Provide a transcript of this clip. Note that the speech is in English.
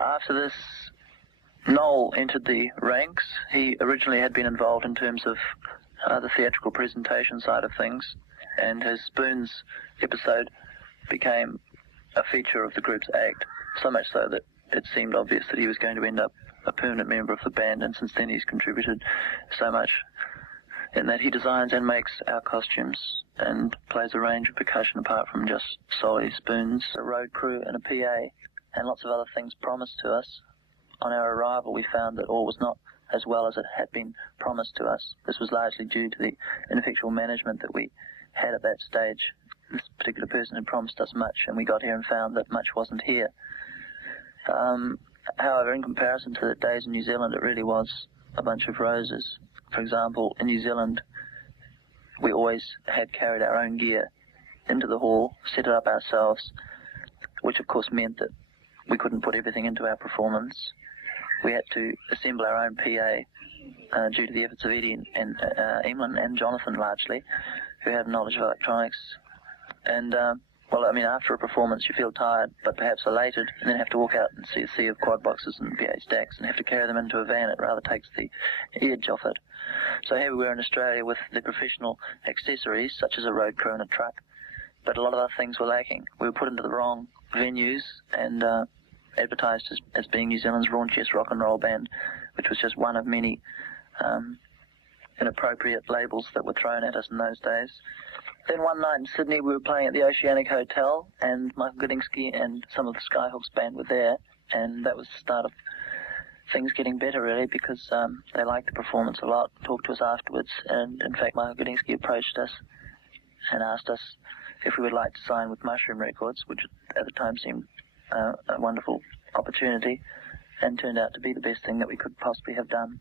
After this, Noel entered the ranks. He originally had been involved in terms of the theatrical presentation side of things, and his Spoons episode became a feature of the group's act, so much so that it seemed obvious that he was going to end up a permanent member of the band, and since then he's contributed so much in that he designs and makes our costumes and plays a range of percussion apart from just solely spoons, a road crew and a PA, and lots of other things promised to us. On our arrival, we found that all was not as well as it had been promised to us. This was largely due to the ineffectual management that we had at that stage. This particular person had promised us much, and we got here and found that much wasn't here. However, in comparison to the days in New Zealand, it really was a bunch of roses. For example, in New Zealand, we always had carried our own gear into the hall, set it up ourselves, which of course meant that we couldn't put everything into our performance. We had to assemble our own PA due to the efforts of Eddie and Emlyn and Jonathan largely, who have knowledge of electronics. And after a performance you feel tired but perhaps elated, and then have to walk out and see a sea of quad boxes and PA stacks and have to carry them into a van. It rather takes the edge off it. So here we were in Australia with the professional accessories such as a road crew and a truck, but a lot of other things were lacking. We were put into the wrong venues and advertised as being New Zealand's raunchiest rock and roll band, which was just one of many inappropriate labels that were thrown at us in those days. Then one night in Sydney we were playing at the Oceanic Hotel, and Michael Gudinski and some of the Skyhooks band were there, and that was the start of things getting better really, because they liked the performance a lot, talked to us afterwards, and in fact Michael Gudinski approached us and asked us if we would like to sign with Mushroom Records, which at the time seemed a wonderful opportunity and turned out to be the best thing that we could possibly have done.